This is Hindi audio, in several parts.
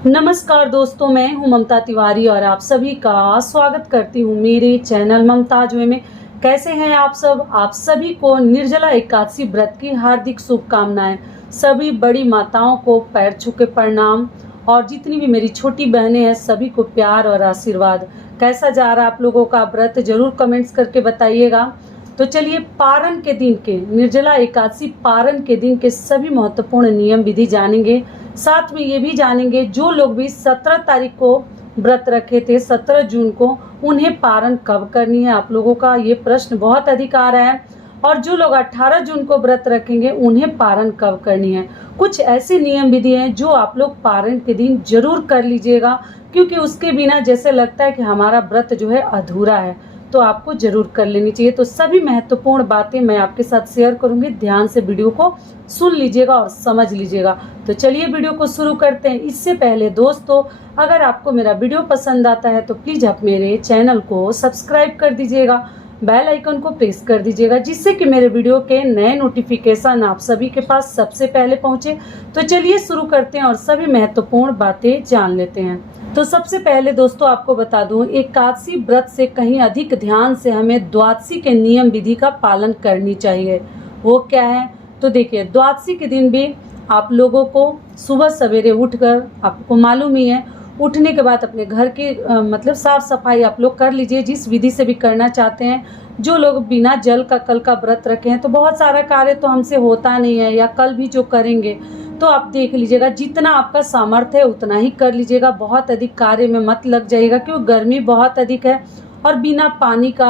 नमस्कार दोस्तों, मैं हूं ममता तिवारी और आप सभी का स्वागत करती हूं मेरे चैनल ममताज में। कैसे हैं आप सब? आप सभी को निर्जला एकादशी व्रत की हार्दिक शुभकामनाएं। सभी बड़ी माताओं को पैर छू के प्रणाम और जितनी भी मेरी छोटी बहनें हैं सभी को प्यार और आशीर्वाद। कैसा जा रहा आप लोगों का व्रत, जरूर कमेंट्स करके बताइएगा। तो चलिए, पारण के दिन के, निर्जला एकादशी पारण के दिन के सभी महत्वपूर्ण नियम विधि जानेंगे। साथ में ये भी जानेंगे जो लोग भी 17 तारीख को व्रत रखे थे, 17 जून को, उन्हें पारण कब करनी है। आप लोगों का ये प्रश्न बहुत अधिक आ रहा है। और जो लोग 18 जून को व्रत रखेंगे उन्हें पारण कब करनी है। कुछ ऐसे नियम विधि हैं जो आप लोग पारण के दिन जरूर कर लीजिएगा, क्योंकि उसके बिना जैसे लगता है कि हमारा व्रत जो है अधूरा है, तो आपको जरूर कर लेनी चाहिए। तो सभी महत्वपूर्ण बातें मैं आपके साथ शेयर करूंगी, ध्यान से वीडियो को सुन लीजिएगा और समझ लीजिएगा। तो चलिए वीडियो को शुरू करते हैं। इससे पहले दोस्तों, अगर आपको मेरा वीडियो पसंद आता है तो प्लीज आप मेरे चैनल को सब्सक्राइब कर दीजिएगा, बेल आइकन को प्रेस कर दीजिएगा, जिससे कि मेरे वीडियो के नए नोटिफिकेशन आप सभी के पास सबसे पहले पहुंचे। तो चलिए शुरू करते हैं और सभी महत्वपूर्ण बातें जान लेते हैं। तो सबसे पहले दोस्तों आपको बता दूं, एकादशी व्रत से कहीं अधिक ध्यान से हमें द्वादशी के नियम विधि का पालन करनी चाहिए। वो क्या है? तो देखिए, द्वादशी के दिन भी आप लोगों को सुबह सवेरे उठकर, आपको मालूम ही है, उठने के बाद अपने घर की मतलब साफ सफाई आप लोग कर लीजिए, जिस विधि से भी करना चाहते हैं। जो लोग बिना जल का कल का व्रत रखे हैं तो बहुत सारा कार्य तो हमसे होता नहीं है, या कल भी जो करेंगे तो आप देख लीजिएगा, जितना आपका सामर्थ्य है उतना ही कर लीजिएगा। बहुत अधिक कार्य में मत लग जाइएगा, क्योंकि गर्मी बहुत अधिक है और बिना पानी का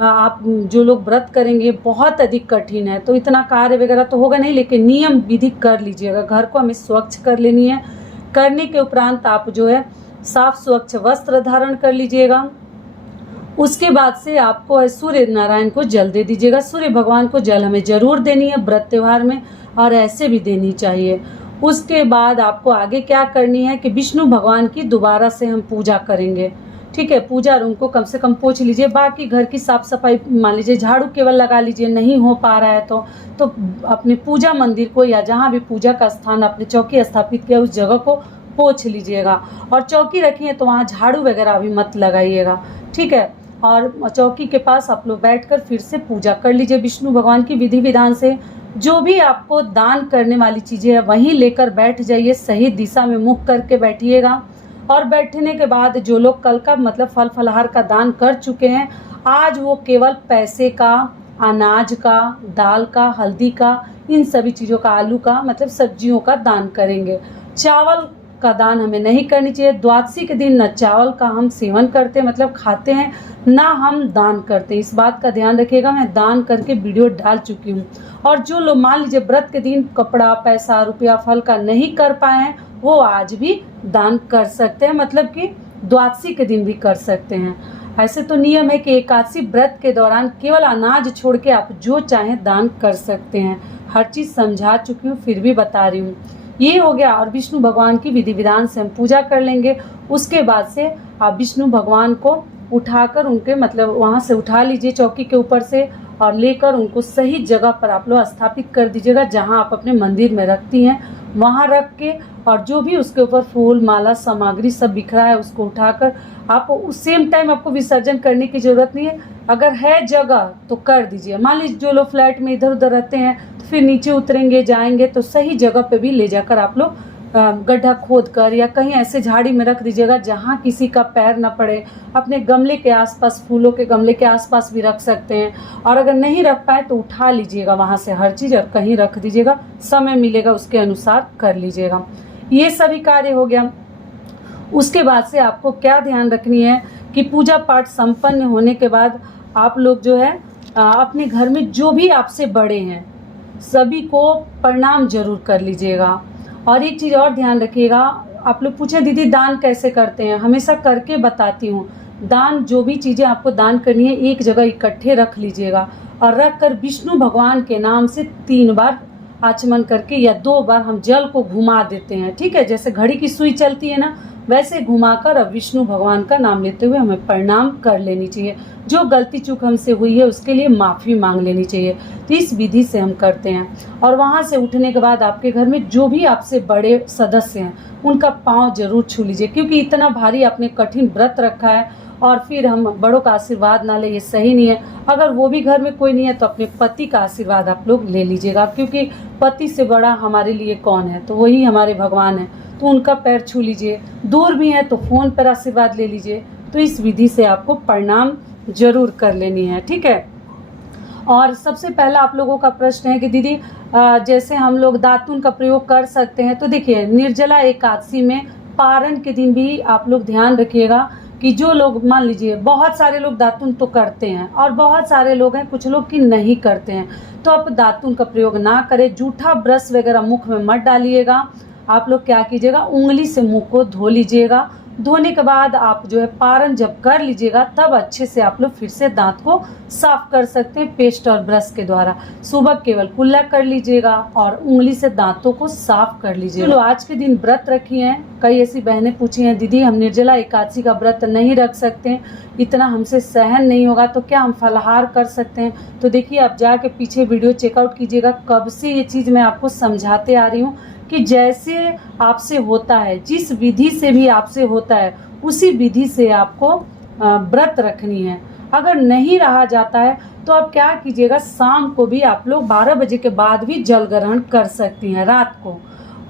आप जो लोग व्रत करेंगे बहुत अधिक कठिन है। तो इतना कार्य वगैरह तो होगा नहीं, लेकिन नियम विधि कर लीजिएगा। घर को हमें स्वच्छ कर लेनी है। करने के उपरांत आप जो है साफ स्वच्छ वस्त्र धारण कर लीजिएगा। उसके बाद से आपको सूर्य नारायण को जल दे दीजिएगा। सूर्य भगवान को जल हमें जरूर देनी है व्रत त्योहार में, और ऐसे भी देनी चाहिए। उसके बाद आपको आगे क्या करनी है कि विष्णु भगवान की दोबारा से हम पूजा करेंगे। ठीक है, पूजा रूम को कम से कम पोंछ लीजिए। बाकी घर की साफ सफाई, मान लीजिए झाड़ू केवल लगा लीजिए, नहीं हो पा रहा है तो अपने पूजा मंदिर को या जहाँ भी पूजा का स्थान आपने चौकी स्थापित किया उस जगह को पोंछ लीजिएगा। और चौकी रखी है तो वहाँ झाड़ू वगैरह अभी मत लगाइएगा। ठीक है, और चौकी के पास आप लोग बैठकर फिर से पूजा कर लीजिए विष्णु भगवान की विधि विधान से। जो भी आपको दान करने वाली चीजें है वहीं लेकर बैठ जाइए, सही दिशा में मुख करके बैठिएगा। और बैठने के बाद जो लोग कल का मतलब फल फलहार का दान कर चुके हैं, आज वो केवल पैसे का, अनाज का, दाल का, हल्दी का, इन सभी चीज़ों का, आलू का मतलब सब्जियों का दान करेंगे। चावल का दान हमें नहीं करनी चाहिए। द्वादशी के दिन न चावल का हम सेवन करते मतलब खाते हैं, ना हम दान करते हैं। इस बात का ध्यान रखिएगा। मैं दान करके वीडियो डाल चुकी हूँ। और जो लोग मान लीजिए व्रत के दिन कपड़ा, पैसा, रुपया, फल का नहीं कर पाए हैं, वो आज भी दान कर सकते हैं, मतलब कि द्वादशी के दिन भी कर सकते हैं। ऐसे तो नियम है कि एकादशी व्रत के दौरान केवल अनाज छोड़ के आप जो चाहें दान कर सकते हैं। हर चीज़ समझा चुकी हूँ, फिर भी बता रही हूँ। ये हो गया। और विष्णु भगवान की विधि विधान से हम पूजा कर लेंगे। उसके बाद से आप विष्णु भगवान को उठाकर उनके मतलब वहाँ से उठा लीजिए चौकी के ऊपर से, और लेकर उनको सही जगह पर आप लोग स्थापित कर दीजिएगा, जहाँ आप अपने मंदिर में रखती हैं वहाँ रख के। और जो भी उसके ऊपर फूल, माला, सामग्री सब बिखरा है उसको उठाकर आप उस सेम टाइम, आपको विसर्जन करने की जरूरत नहीं है। अगर है जगह तो कर दीजिए। मान लीजिए जो लोग फ्लैट में इधर उधर रहते हैं तो फिर नीचे उतरेंगे, जाएंगे, तो सही जगह पे भी ले जाकर आप लोग गड्ढा खोद कर या कहीं ऐसे झाड़ी में रख दीजिएगा जहाँ किसी का पैर न पड़े। अपने गमले के आसपास, फूलों के गमले के आसपास भी रख सकते हैं। और अगर नहीं रख पाए तो उठा लीजिएगा वहाँ से हर चीज़ और कहीं रख दीजिएगा। समय मिलेगा उसके अनुसार कर लीजिएगा। ये सभी कार्य हो गया। उसके बाद से आपको क्या ध्यान रखनी है कि पूजा पाठ संपन्न होने के बाद आप लोग जो है अपने घर में जो भी आपसे बड़े हैं सभी को प्रणाम जरूर कर लीजिएगा। और एक चीज़ और ध्यान रखिएगा, आप लोग पूछे दीदी दान कैसे करते हैं, हमेशा करके बताती हूँ। दान, जो भी चीज़ें आपको दान करनी है एक जगह इकट्ठे रख लीजिएगा, और रख कर विष्णु भगवान के नाम से 3 बार आचमन करके या 2 बार हम जल को घुमा देते हैं। ठीक है, जैसे घड़ी की सुई चलती है ना, वैसे घुमाकर अब विष्णु भगवान का नाम लेते हुए हमें प्रणाम कर लेनी चाहिए। जो गलती चूक हमसे हुई है उसके लिए माफ़ी मांग लेनी चाहिए। तो इस विधि से हम करते हैं। और वहाँ से उठने के बाद आपके घर में जो भी आपसे बड़े सदस्य हैं उनका पाँव जरूर छू लीजिए, क्योंकि इतना भारी आपने कठिन व्रत रखा है और फिर हम बड़ों का आशीर्वाद ना ले, ये सही नहीं है। अगर वो भी घर में कोई नहीं है तो अपने पति का आशीर्वाद आप लोग ले लीजिएगा, क्योंकि पति से बड़ा हमारे लिए कौन है, तो वही हमारे भगवान है। तो उनका पैर छू लीजिए, दूर भी है तो फ़ोन पर आशीर्वाद ले लीजिए। तो इस विधि से आपको प्रणाम जरूर कर लेनी है, ठीक है। और सबसे पहला आप लोगों का प्रश्न है कि दीदी जैसे हम लोग दातुन का प्रयोग कर सकते हैं, तो देखिए निर्जला एकादशी में पारण के दिन भी आप लोग ध्यान रखिएगा कि जो लोग मान लीजिए बहुत सारे लोग दातुन तो करते हैं और बहुत सारे लोग हैं कुछ लोग कि नहीं करते हैं, तो आप दातुन का प्रयोग ना करें। जूठा ब्रश वगैरह मुख में मत डालिएगा। आप लोग क्या कीजिएगा, उंगली से मुंह को धो लीजिएगा। धोने के बाद आप जो है पारण जब कर लीजिएगा तब अच्छे से आप लोग फिर से दांत को साफ कर सकते हैं पेस्ट और ब्रश के द्वारा। सुबह केवल कुल्ला कर लीजिएगा और उंगली से दांतों को साफ कर लीजिएगा। चलो आज के दिन व्रत रखी हैं। कई ऐसी बहनें पूछी हैं दीदी हम निर्जला एकादशी का व्रत नहीं रख सकते, इतना हमसे सहन नहीं होगा, तो क्या हम फलाहार कर सकते हैं? तो देखिए आप जाके पीछे वीडियो चेकआउट कीजिएगा, कब से ये चीज़ मैं आपको समझाते आ रही हूँ कि जैसे आपसे होता है, जिस विधि से भी आपसे होता है उसी विधि से आपको व्रत रखनी है। अगर नहीं रहा जाता है तो आप क्या कीजिएगा, शाम को भी आप लोग 12 बजे के बाद भी जल ग्रहण कर सकती हैं रात को।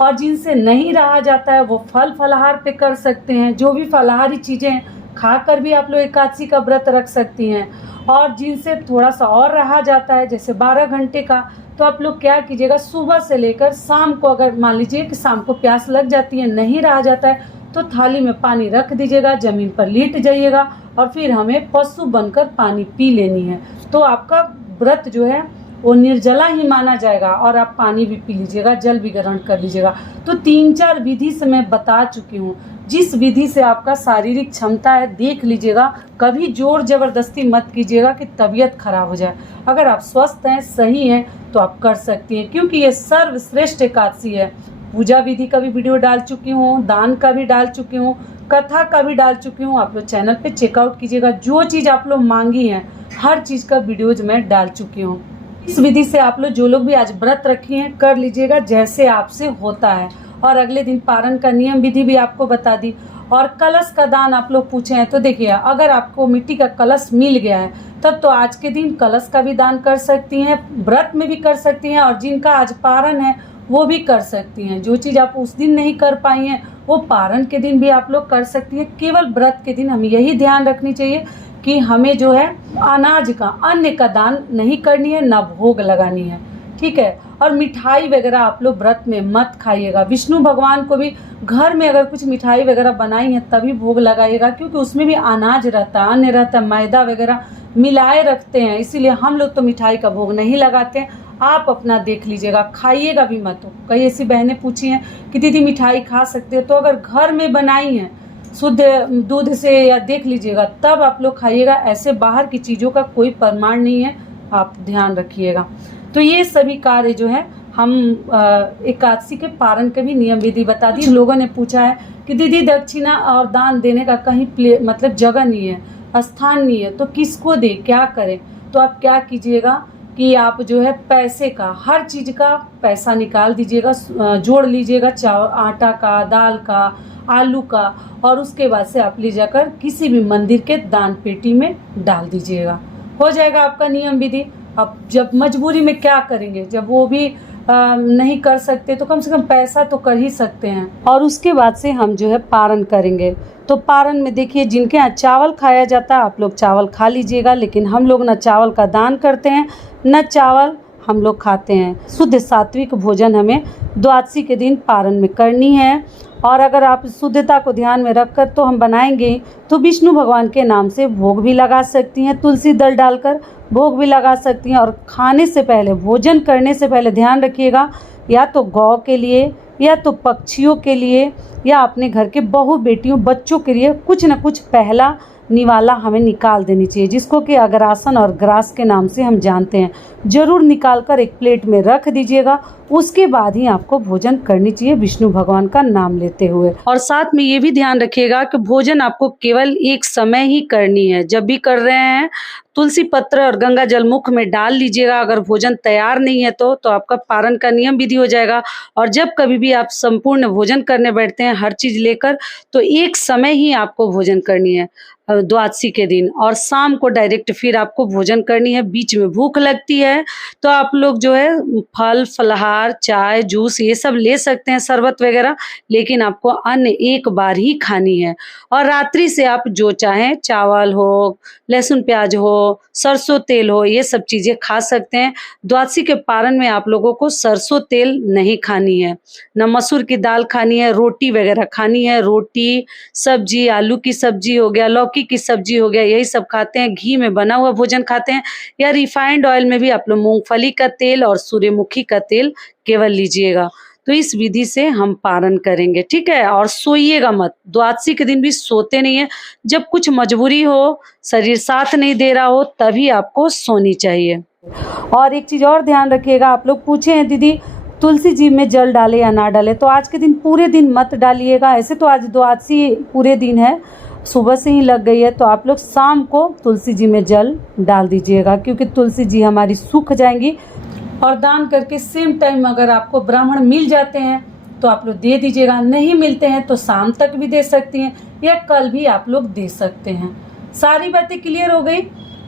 और जिनसे नहीं रहा जाता है वो फल फलाहार पे कर सकते हैं, जो भी फलाहारी चीज़ें खाकर भी आप लोग एकादशी का व्रत रख सकती हैं। और जिनसे थोड़ा सा और रहा जाता है जैसे 12 घंटे का, तो आप लोग क्या कीजिएगा, सुबह से लेकर शाम को, अगर मान लीजिए कि शाम को प्यास लग जाती है नहीं रहा जाता है, तो थाली में पानी रख दीजिएगा, ज़मीन पर लेट जाइएगा और फिर हमें पशु बनकर पानी पी लेनी है। तो आपका व्रत जो है वो निर्जला ही माना जाएगा और आप पानी भी पी लीजिएगा, जल भी ग्रहण कर लीजिएगा। तो 3-4 विधि से मैं बता चुकी हूँ। जिस विधि से आपका शारीरिक क्षमता है देख लीजिएगा, कभी जोर जबरदस्ती मत कीजिएगा कि तबीयत खराब हो जाए। अगर आप स्वस्थ हैं, सही हैं, तो आप कर सकती हैं, क्योंकि ये सर्वश्रेष्ठ एकादशी है। पूजा विधि का भी वीडियो डाल चुकी हूँ, दान का भी डाल चुकी हूँ, कथा का भी डाल चुकी हूँ। आप लोग चैनल पे चेकआउट कीजिएगा, जो चीज़ आप लोग मांगी हैं हर चीज़ का वीडियोज मैं डाल चुकी हूँ। इस विधि से आप लोग जो लोग भी आज व्रत रखी हैं कर लीजिएगा जैसे आपसे होता है। और अगले दिन पारण का नियम विधि भी आपको बता दी। और कलश का दान आप लोग पूछे हैं, तो देखिए अगर आपको मिट्टी का कलश मिल गया है तब तो आज के दिन कलश का भी दान कर सकती हैं, व्रत में भी कर सकती हैं, और जिनका आज पारण है वो भी कर सकती हैं। जो चीज़ आप उस दिन नहीं कर पाई हैं वो पारण के दिन भी आप लोग कर सकती हैं। केवल व्रत के दिन हमें यही ध्यान रखनी चाहिए कि हमें जो है अनाज का, अन्न का दान नहीं करनी है, ना भोग लगानी है, ठीक है। और मिठाई वगैरह आप लोग व्रत में मत खाइएगा। विष्णु भगवान को भी घर में अगर कुछ मिठाई वगैरह बनाई है तभी भोग लगाइएगा, क्योंकि उसमें भी अनाज रहता है, अन्न रहता है, मैदा वगैरह मिलाए रखते हैं, इसीलिए हम लोग तो मिठाई का भोग नहीं लगाते हैं। आप अपना देख लीजिएगा, खाइएगा भी मत। कई ऐसी बहनें पूछी हैं कि दीदी मिठाई खा सकते हो, तो अगर घर में बनाई है शुद्ध दूध से या देख लीजिएगा तब आप लोग खाइएगा। ऐसे बाहर की चीज़ों का कोई प्रमाण नहीं है, आप ध्यान रखिएगा। तो ये सभी कार्य जो है हम एकादशी के पारण के भी नियम विधि बता दी। लोगों ने पूछा है कि दीदी दक्षिणा और दान देने का कहीं मतलब जगह नहीं है, स्थान नहीं है, तो किसको दे, क्या करें? तो आप क्या कीजिएगा कि आप जो है पैसे का, हर चीज़ का पैसा निकाल दीजिएगा, जोड़ लीजिएगा, चावल, आटा का, दाल का, आलू का, और उसके बाद से आप ले जाकर किसी भी मंदिर के दान पेटी में डाल दीजिएगा। हो जाएगा आपका नियम विधि। अब जब मजबूरी में क्या करेंगे, जब वो भी नहीं कर सकते तो कम से कम पैसा तो कर ही सकते हैं। और उसके बाद से हम जो है पारण करेंगे। तो पारण में देखिए जिनके यहाँ चावल खाया जाता है आप लोग चावल खा लीजिएगा, लेकिन हम लोग न चावल का दान करते हैं न चावल हम लोग खाते हैं। शुद्ध सात्विक भोजन हमें द्वादशी के दिन पारण में करनी है। और अगर आप शुद्धता को ध्यान में रखकर तो हम बनाएंगे तो विष्णु भगवान के नाम से भोग भी लगा सकती हैं, तुलसी दल डालकर भोग भी लगा सकती हैं। और खाने से पहले, भोजन करने से पहले ध्यान रखिएगा, या तो गौ के लिए या तो पक्षियों के लिए या अपने घर के बहू बेटियों बच्चों के लिए कुछ न कुछ पहला निवाला हमें निकाल देनी चाहिए, जिसको कि अग्रासन और ग्रास के नाम से हम जानते हैं। जरूर निकाल कर एक प्लेट में रख दीजिएगा। उसके बाद ही आपको भोजन करनी चाहिए विष्णु भगवान का नाम लेते हुए। और साथ में ये भी ध्यान रखिएगा कि भोजन आपको केवल एक समय ही करनी है। जब भी कर रहे हैं तुलसी पत्र और गंगा जल मुख में डाल लीजिएगा। अगर भोजन तैयार नहीं है तो आपका पारण का नियम विधि हो जाएगा। और जब कभी भी आप संपूर्ण भोजन करने बैठते हैं हर चीज लेकर, तो एक समय ही आपको भोजन करनी है द्वादशी के दिन, और शाम को डायरेक्ट फिर आपको भोजन करनी है। बीच में भूख लगती है तो आप लोग जो है फल फलहार चाय जूस ये सब ले सकते हैं, शरबत वगैरह, लेकिन आपको अन्न एक बार ही खानी है। और रात्रि से आप जो चाहें, चावल हो, लहसुन प्याज हो, सरसों तेल हो, ये सब चीजें खा सकते हैं। द्वादशी के पारण में आप लोगों को सरसों तेल नहीं खानी है, न मसूर की दाल खानी है, रोटी वगैरह खानी है। रोटी सब्जी, आलू की सब्जी हो गया, लौकी की सब्जी हो गया, यही सब खाते हैं। घी में बना हुआ भोजन खाते हैं, या रिफाइंड ऑयल में भी आप लोग मूंगफली का तेल और सूर्यमुखी का तेल केवल लीजिएगा। तो इस विधि से हम पारण करेंगे, ठीक है। और सोइएगा मत, द्वादशी के दिन भी सोते नहीं है। जब कुछ मजबूरी हो, शरीर साथ नहीं दे रहा हो, तभी आपको सोनी चाहिए। और एक चीज और ध्यान रखिएगा, आप लोग पूछे हैं दीदी तुलसी जी में जल डाले या ना डाले, तो आज के दिन पूरे दिन मत डालिएगा। ऐसे तो आज द्वादशी पूरे दिन है, सुबह से ही लग गई है, तो आप लोग शाम को तुलसी जी में जल डाल दीजिएगा, क्योंकि तुलसी जी हमारी सूख जाएंगी। और दान करके सेम टाइम अगर आपको ब्राह्मण मिल जाते हैं तो आप लोग दे दीजिएगा, नहीं मिलते हैं तो शाम तक भी दे सकती हैं या कल भी आप लोग दे सकते हैं। सारी बातें क्लियर हो गई।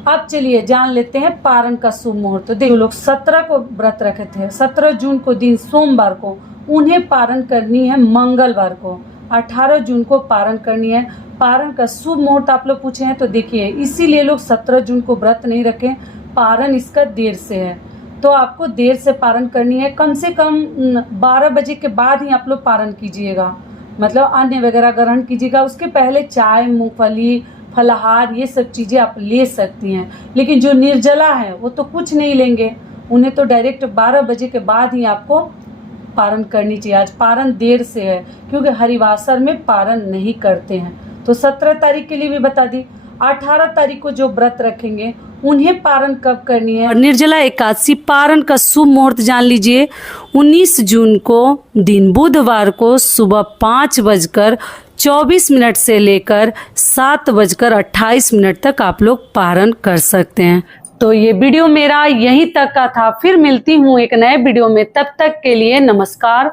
अब चलिए जान लेते हैं पारण का शुभ मुहूर्त। तो देखो, लोग 17 को व्रत रखे थे, 17 जून को दिन सोमवार को, उन्हें पारण करनी है मंगलवार को। 18 जून को पारण करनी है। पारण का शुभ मुहूर्त आप लोग पूछे हैं, तो देखिए इसीलिए लोग 17 जून को व्रत नहीं रखे, पारण इसका देर से है, तो आपको देर से पारण करनी है। कम से कम 12 बजे के बाद ही आप लोग पारण कीजिएगा, मतलब अन्न वगैरह ग्रहण कीजिएगा। उसके पहले चाय, मूंगफली, फलाहार ये सब चीजें आप ले सकती हैं, लेकिन जो निर्जला है वो तो कुछ नहीं लेंगे, उन्हें तो डायरेक्ट 12 बजे के बाद ही आपको पारण करनी चाहिए। आज पारण देर से है क्योंकि हरिवासर में पारण नहीं करते हैं। तो 17 तारीख के लिए भी बता दी। 18 तारीख को जो व्रत रखेंगे उन्हें पारण कब करनी है। और निर्जला एकादशी पारण का शुभ मुहूर्त जान लीजिए, 19 जून को दिन बुधवार को सुबह 5:24 से लेकर 7:28 तक आप लोग पारण कर सकते हैं। तो ये वीडियो मेरा यहीं तक का था। फिर मिलती हूँ एक नए वीडियो में, तब तक के लिए नमस्कार।